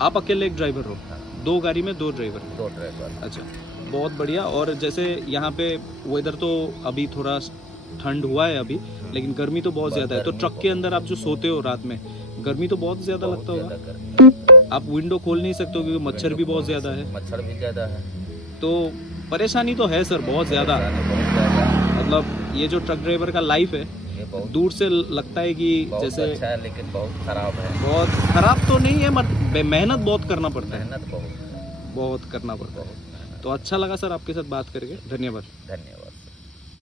आप अकेले एक ड्राइवर हो? हाँ। 2 गाड़ी में 2 ड्राइवर? 2 ड्राइवर। अच्छा, बहुत बढ़िया। और जैसे यहाँ पे वेदर तो अभी थोड़ा ठंड हुआ है अभी, लेकिन गर्मी तो बहुत ज़्यादा है, तो गर्मी ट्रक के अंदर आप जो सोते हो रात में, गर्मी तो बहुत ज़्यादा बहुत लगता ज़्यादा होगा? गर्मी। आप विंडो खोल नहीं सकते हो क्योंकि मच्छर भी बहुत ज़्यादा है, मच्छर भी ज़्यादा है। तो परेशानी तो है सर बहुत ज़्यादा। परेशानी बहुत ज़्यादा है। मतलब ये जो ट्रक ड्राइवर का लाइफ है, ये बहुत दूर से लगता है कि बहुत जैसे अच्छा है, लेकिन बहुत ख़राब है। बहुत खराब तो नहीं है, मेहनत बहुत करना पड़ता है, मेहनत बहुत है, बहुत करना पड़ता है। बहुत मेहनत। तो अच्छा लगा सर आपके साथ बात करके, धन्यवाद। धन्यवाद।